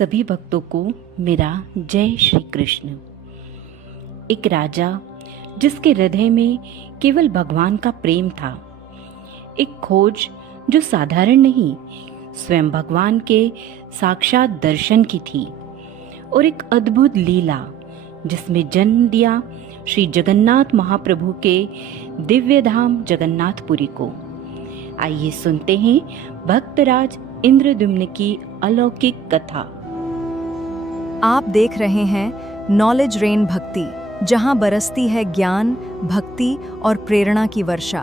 सभी भक्तों को मेरा जय श्री कृष्ण। एक राजा जिसके हृदय में केवल भगवान का प्रेम था, एक खोज जो साधारण नहीं स्वयं भगवान के साक्षात दर्शन की थी, और एक अद्भुत लीला जिसमें जन्म दिया श्री जगन्नाथ महाप्रभु के दिव्य धाम जगन्नाथपुरी को। आइए सुनते हैं भक्तराज इंद्रद्युम्न की अलौकिक कथा। आप देख रहे हैं नॉलेज रेन भक्ति, जहां बरसती है ज्ञान, भक्ति और प्रेरणा की वर्षा।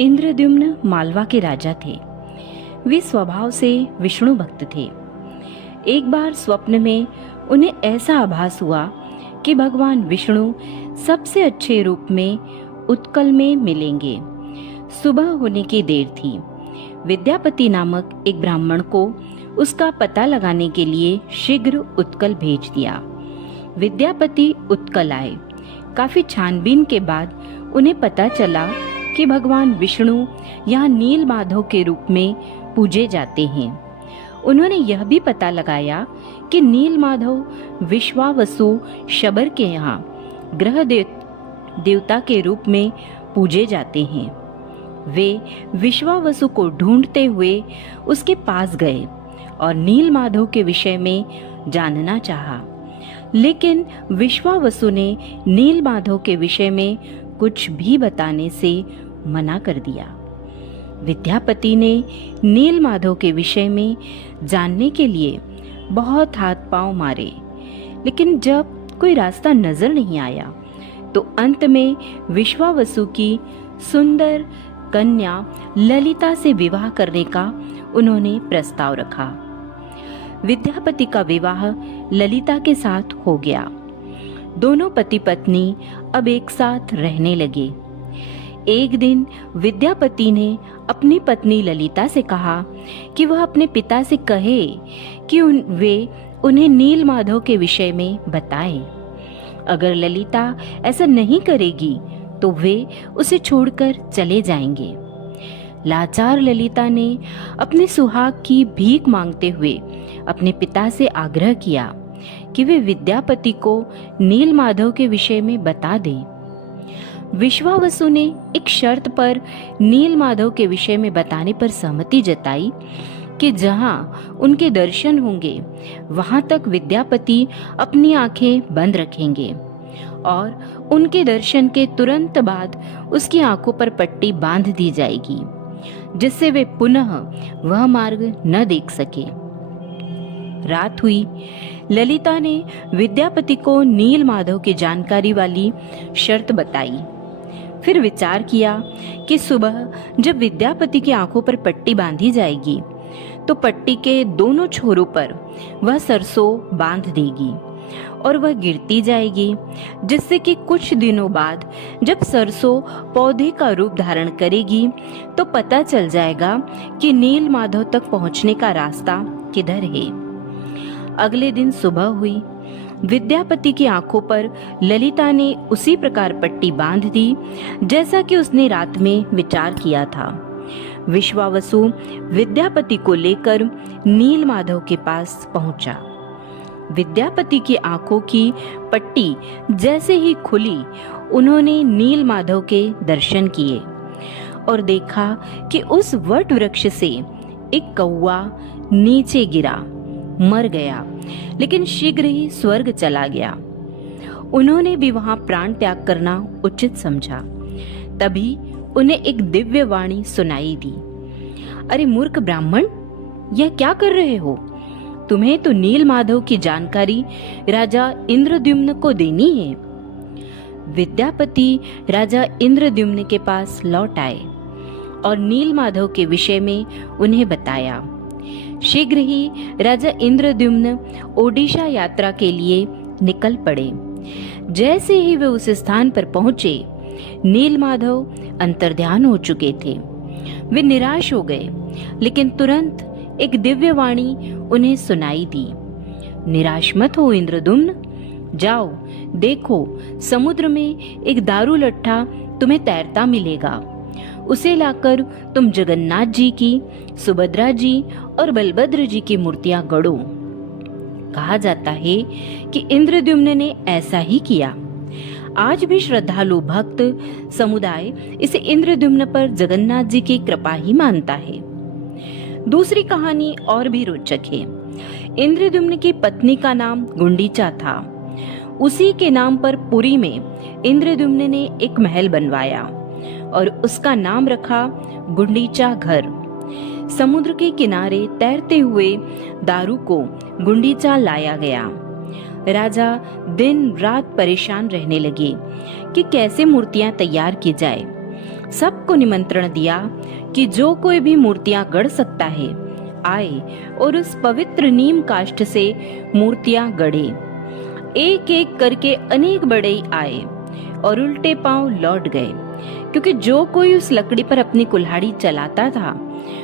इंद्रद्युम्न मालवा के राजा थे। वे स्वभाव से विष्णु भक्त थे। एक बार स्वप्न में उन्हें ऐसा आभास हुआ कि भगवान विष्णु सबसे अच्छे रूप में उत्कल में मिलेंगे। सुबह होने की देर थी। विद्यापति नामक एक ब्राह्मण को उसका पता लगाने के लिए शीघ्र उत्कल भेज दिया। विद्यापति उत्कल आए। काफी छानबीन के बाद उन्हें पता चला कि भगवान विष्णु यहाँ नील माधव के रूप में पूजे जाते हैं। उन्होंने यह भी पता लगाया कि नील माधव विश्वावसु शबर के यहाँ ग्रह देवता के रूप में पूजे जाते हैं। वे विश्वावसु को ढूंढते हुए उसके पास गए और नील माधव के विषय में जानना चाहा, लेकिन विश्वावसु ने नील माधव के विषय में कुछ भी बताने से मना कर दिया। विद्यापति ने नील माधव के विषय में जानने के लिए बहुत हाथ पांव मारे, लेकिन जब कोई रास्ता नजर नहीं आया तो अंत में विश्वावसु की सुंदर कन्या ललिता से विवाह करने का उन्होंने प्रस्ताव रखा। विद्यापति का विवाह ललिता के साथ हो गया। दोनों पति पत्नी अब एक साथ रहने लगे। एक दिन विद्यापति ने अपनी पत्नी ललिता से कहा कि वह अपने पिता से कहे कि वे उन्हें नील माधव के विषय में बताएं। अगर ललिता ऐसा नहीं करेगी तो वे उसे छोड़कर चले जाएंगे। लाचार ललिता ने अपने सुहाग की भीख मांगते हुए अपने पिता से आग्रह किया कि वे विद्यापति को नील माधव के विषय में बता दें। विश्वावसु ने एक शर्त पर नील माधव के विषय में बताने पर सहमति जताई कि जहां उनके दर्शन होंगे वहां तक विद्यापति अपनी आंखें बंद रखेंगे और उनके दर्शन के तुरंत बाद उसकी आंखों पर पट्टी बांध दी जाएगी, जिससे वे पुनः वह मार्ग न देख सके। रात हुई। ललिता ने विद्यापति को नील माधव की जानकारी वाली शर्त बताई। फिर विचार किया कि सुबह जब विद्यापति की आंखों पर पट्टी बांधी जाएगी तो पट्टी के दोनों छोरों पर वह सरसों बांध देगी और वह गिरती जाएगी, जिससे कि कुछ दिनों बाद जब सरसों पौधे का रूप धारण करेगी तो पता चल जाएगा कि नील माधव तक पहुंचने का रास्ता किधर है। अगले दिन सुबह हुई। विद्यापति की आंखों पर ललिता ने उसी प्रकार पट्टी बांध दी जैसा कि उसने रात में विचार किया था। विश्वावसु विद्यापति को लेकर नील माधव के पास पहुंचा। विद्यापति की आंखों की पट्टी जैसे ही खुली, उन्होंने नील माधव के दर्शन किए और देखा कि उस वट वृक्ष से एक कौवा नीचे गिरा, मर गया, लेकिन शीघ्र ही स्वर्ग चला गया। उन्होंने भी वहां प्राण त्याग करना उचित समझा। तभी उन्हें एक दिव्य वाणी सुनाई दी। अरे मूर्ख ब्राह्मण, यह क्या कर रहे हो? तुम्हें तो नील माधव की जानकारी राजा इंद्रद्युम्न को देनी है। विद्यापति राजा इंद्रद्युम्न के पास लौट आए और नील माधव के विषय में उन्हें बताया। शीघ्र ही राजा इंद्रद्युम्न ओडिशा यात्रा के लिए निकल पड़े। जैसे ही वे उस स्थान पर पहुंचे, नील माधव अंतर्ध्यान हो चुके थे। वे निराश हो गए, लेकिन तुरंत एक दिव्य वाणी उन्हें सुनाई दी। निराश मत हो इंद्रद्युम्न, जाओ देखो, समुद्र में एक दारू लट्ठा तुम्हें तैरता मिलेगा। उसे लाकर तुम जगन्नाथ जी की, सुभद्रा जी और बलभद्र जी की मूर्तियां गढ़ो। कहा जाता है कि इंद्रद्युम्न ने ऐसा ही किया। आज भी श्रद्धालु भक्त समुदाय इसे इंद्रद्युम्न पर जगन्नाथ जी की कृपा ही मानता है। दूसरी कहानी और भी रोचक है। इंद्रद्युम्न की पत्नी का नाम गुंडीचा था। उसी के नाम पर पुरी में इंद्रद्युम्न ने एक महल बनवाया और उसका नाम रखा गुंडीचा घर। समुद्र के किनारे तैरते हुए दारू को गुंडीचा लाया गया। राजा दिन रात परेशान रहने लगे कि कैसे मूर्तियां तैयार की जाए। सबको निमंत्रण दिया कि जो कोई भी मूर्तियां गढ़ सकता है आए और उस पवित्र नीम काष्ठ से मूर्तियां गढ़े। एक एक करके अनेक बढ़ई आए और उल्टे पांव लौट गए, क्योंकि जो कोई उस लकड़ी पर अपनी कुल्हाड़ी चलाता था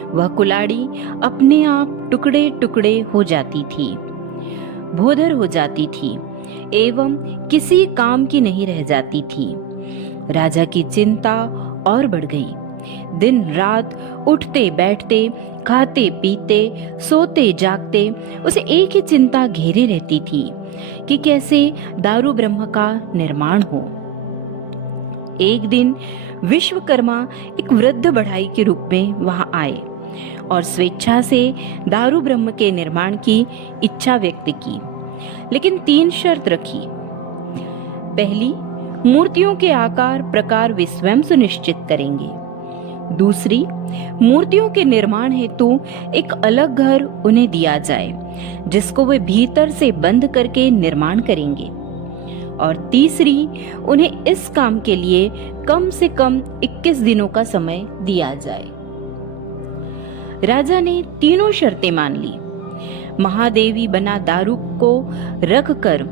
वह कुल्हाड़ी अपने आप टुकड़े टुकड़े हो जाती थी, भोदर हो जाती थी एवं किसी काम की नहीं रह जाती थी। राजा की चिंता और बढ़ गई। दिन रात उठते बैठते, खाते पीते, सोते जागते उसे एक ही चिंता घेरे रहती थी कि कैसे दारू ब्रह्म का निर्माण हो। एक दिन विश्वकर्मा एक वृद्ध बढ़ाई के रूप में वहां आए और स्वेच्छा से दारू ब्रह्म के निर्माण की इच्छा व्यक्त की, लेकिन 3 शर्त रखी। पहली, मूर्तियों के आकार प्रकार वे स्वयं सुनिश्चित करेंगे। दूसरी, मूर्तियों के निर्माण हेतु एक अलग घर उन्हें दिया जाए जिसको वे भीतर से बंद करके निर्माण करेंगे। और तीसरी, उन्हें इस काम के लिए कम से कम 21 दिनों का समय दिया जाए। राजा ने तीनों शर्तें मान ली। महादेवी बना दारू को रख कर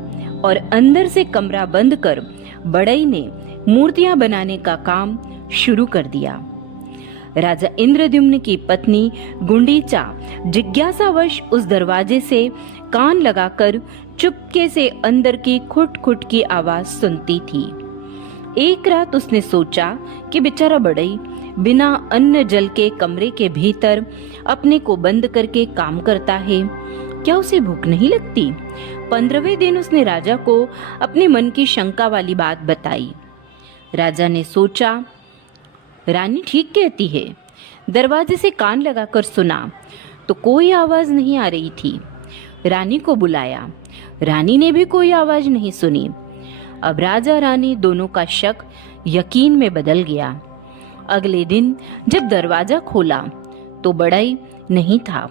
और अंदर से कमरा बंद कर बढ़ई ने मूर्तियां बनाने का काम शुरू कर दिया। राजा इंद्रद्युम्न की पत्नी गुंडीचा जिज्ञासावश उस दरवाजे से कान लगाकर चुपके से अंदर की खुट खुट की आवाज सुनती थी। एक रात उसने सोचा कि बेचारा बढ़ई बिना अन्न जल के कमरे के भीतर अपने को बंद करके काम करता है, क्या उसे भूख नहीं लगती? 15वें दिन उसने राजा को अपने मन की शंका वाली बात बताई। राजा ने सोचा, रानी ठीक कहती है। दरवाजे से कान लगाकर सुना तो कोई आवाज नहीं आ रही थी। रानी को बुलाया, रानी ने भी कोई आवाज नहीं सुनी। अब राजा रानी दोनों का शक यकीन में बदल गया। अगले दिन जब दरवाजा खोला तो बढ़ई नहीं था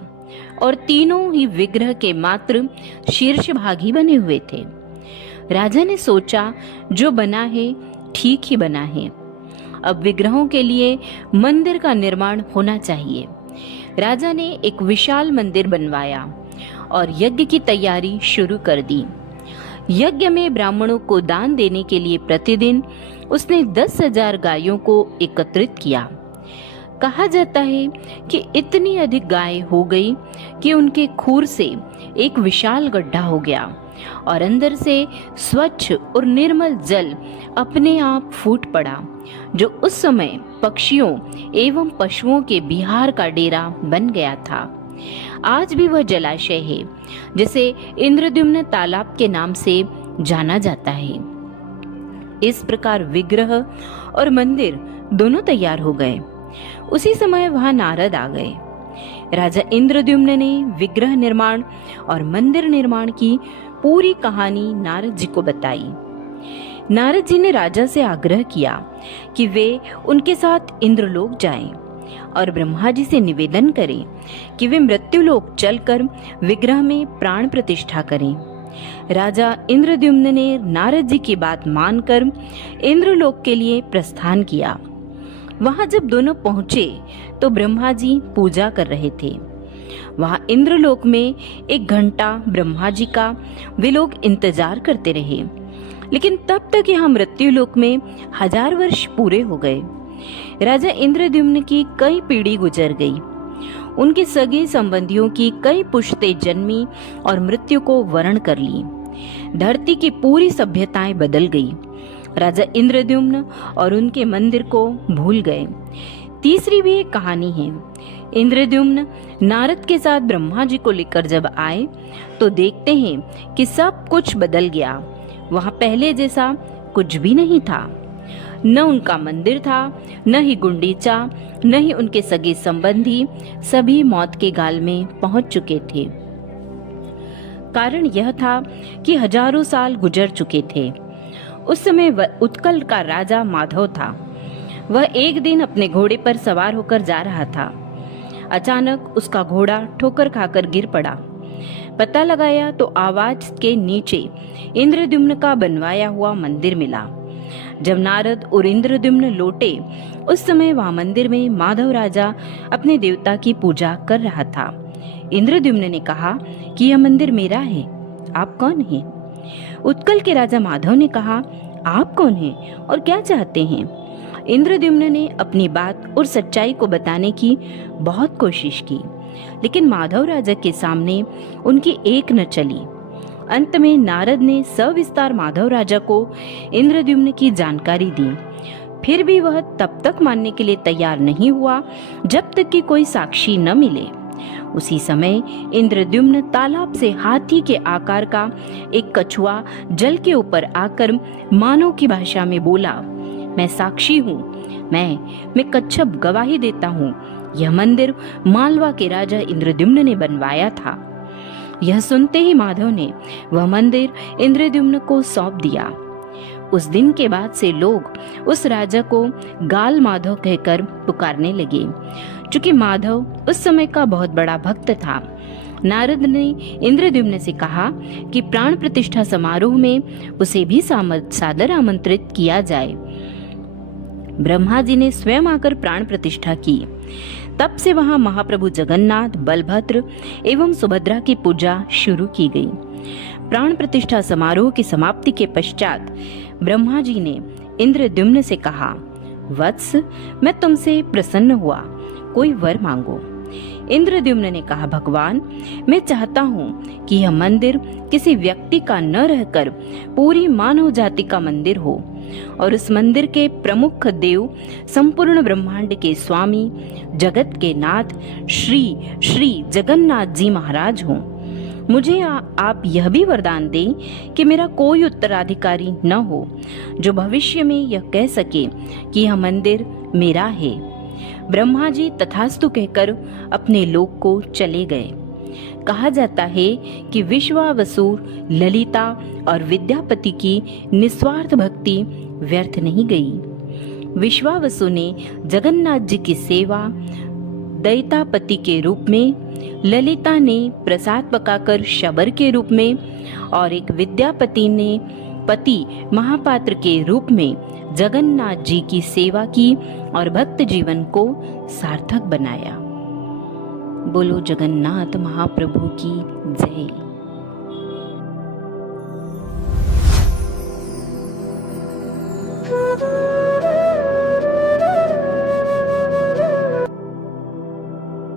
और तीनों ही विग्रह के मात्र शीर्ष भागी बने हुए थे। राजा ने सोचा, जो बना है ठीक ही बना है। अब विग्रहों के लिए मंदिर का निर्माण होना चाहिए। राजा ने एक विशाल मंदिर बनवाया और यज्ञ की तैयारी शुरू कर दी। यज्ञ में ब्राह्मणों को दान देने के लिए प्रतिदिन उसने 10,000 गायों को एकत्रित किया। कहा जाता है कि इतनी अधिक गाय हो गई कि उनके खूर से एक विशाल गड्ढा हो गया और अंदर से स्वच्छ और निर्मल जल अपने आप फूट पड़ा, जो उस समय पक्षियों एवं पशुओं के बिहार का डेरा बन गया था। आज भी वह जलाशय है जिसे इंद्रद्युम्न तालाब के नाम से जाना जाता है। इस प्रकार विग्रह और मंदिर दोनों तैयार हो गए। उसी समय वहां नारद आ गए। राजा इंद्रद्युम्न ने विग्रह निर्माण और मंदिर निर्माण की पूरी कहानी नारद जी को बताई। नारद जी ने राजा से आग्रह किया कि वे उनके साथ इंद्रलोक जाएं और ब्रह्मा जी से निवेदन करें कि वे मृत्युलोक चलकर विग्रह में प्राण प्रतिष्ठा करें। राजा इंद्रद्युम्न ने नारद जी की बात मानकर इंद्रलोक के लिए प्रस्थान किया। वहां जब दोनों पहुंचे तो ब्रह्मा जी पूजा कर रहे थे। वहां इंद्रलोक में 1 घंटा ब्रह्मा जी का वे लोग इंतजार करते रहे, लेकिन तब तक यहाँ मृत्युलोक में 1000 वर्ष पूरे हो गए। राजा इंद्रद्युम्न की कई पीढ़ी गुजर गई। उनके सगे संबंधियों की कई पुश्तें जन्मी और मृत्यु को वरण कर ली। धरती की पूरी सभ्यताएं बदल गई। राजा इंद्रद्युम्न और उनके मंदिर को भूल गए। तीसरी भी एक कहानी है। इंद्रद्युम्न नारद के साथ ब्रह्मा जी को लेकर जब आए तो देखते हैं कि सब कुछ बदल गया। वहां पहले जैसा कुछ भी नहीं था। न उनका मंदिर था, न ही गुंडीचा, न ही उनके सगे संबंधी, सभी मौत के गाल में पहुंच चुके थे। कारण यह था कि हजारों साल गुजर चुके थे। उस समय उत्कल का राजा माधव था। वह एक दिन अपने घोड़े पर सवार होकर जा रहा था। अचानक उसका घोड़ा ठोकर खाकर गिर पड़ा। पता लगाया तो आवाज के नीचे इंद्रद्युम्न का बनवाया हुआ मंदिर मिला। जब नारद और इंद्रद्युम्न लौटे उस समय वहां मंदिर में माधव राजा अपने देवता की पूजा कर रहा था। इंद्रद्युम्न ने कहा कि यह मंदिर मेरा है, आप कौन हैं? उत्कल के राजा माधव ने कहा, आप कौन हैं और क्या चाहते हैं? इंद्रद्युम्न ने अपनी बात और सच्चाई को बताने की बहुत कोशिश की, लेकिन माधव राजा के सामने उनकी एक न चली। अंत में नारद ने सविस्तार माधव राजा को इंद्रद्युम्न की जानकारी दी। फिर भी वह तब तक मानने के लिए तैयार नहीं हुआ जब तक कि कोई साक्षी न मिले। उसी समय इंद्रद्युम्न तालाब से हाथी के आकार का एक कछुआ जल के ऊपर आकर मानव की भाषा में बोला, मैं साक्षी हूँ, मैं कच्छप गवाही देता हूँ, यह मंदिर मालवा के राजा इंद्रद्युम्न ने बनवाया था। यह सुनते ही माधव ने वह मंदिर इंद्रद्युम्न को सौंप दिया। उस दिन के बाद से लोग उस राजा को गाल माधव कहकर पुकारने लगे। चूंकि माधव उस समय का बहुत बड़ा भक्त था, नारद ने इंद्रद्युम्न से कहा कि प्राण प्रतिष्ठा समारोह में उसे भी सादर आमंत्रित किया जाए। ब्रह्मा जी ने स्वयं आकर प्राण प्रतिष्ठा की। तब से वहां महाप्रभु जगन्नाथ, बलभद्र एवं सुभद्रा की पूजा शुरू की गई। प्राण प्रतिष्ठा समारोह की समाप्ति के पश्चात ब्रह्मा जी ने इंद्रद्युम्न से कहा, वत्स, मैं तुमसे प्रसन्न हुआ, कोई वर मांगो। इंद्रद्युम्न ने कहा, भगवान, मैं चाहता हूँ कि यह मंदिर किसी व्यक्ति का न रहकर पूरी मानव जाति का मंदिर हो और उस मंदिर के प्रमुख देव संपूर्ण ब्रह्मांड के स्वामी, जगत के नाथ श्री श्री जगन्नाथ जी महाराज हों। मुझे आप यह भी वरदान दें कि मेरा कोई उत्तराधिकारी न हो जो भविष्य में यह कह सके कि यह मंदिर मेरा है। ब्रह्मा जी तथास्तु कहकर अपने लोक को चले गए। कहा जाता है कि विश्वावसुर, ललिता और विद्यापति की निस्वार्थ भक्ति व्यर्थ नहीं गई। विश्वावसु ने जगन्नाथ जी की सेवा दैतापति के रूप में, ललिता ने प्रसाद पकाकर शबर के रूप में और एक विद्यापति ने पति महापात्र के रूप में जगन्नाथ जी की सेवा की और भक्त जीवन को सार्थक बनाया। बोलो जगन्नाथ महाप्रभु की जय।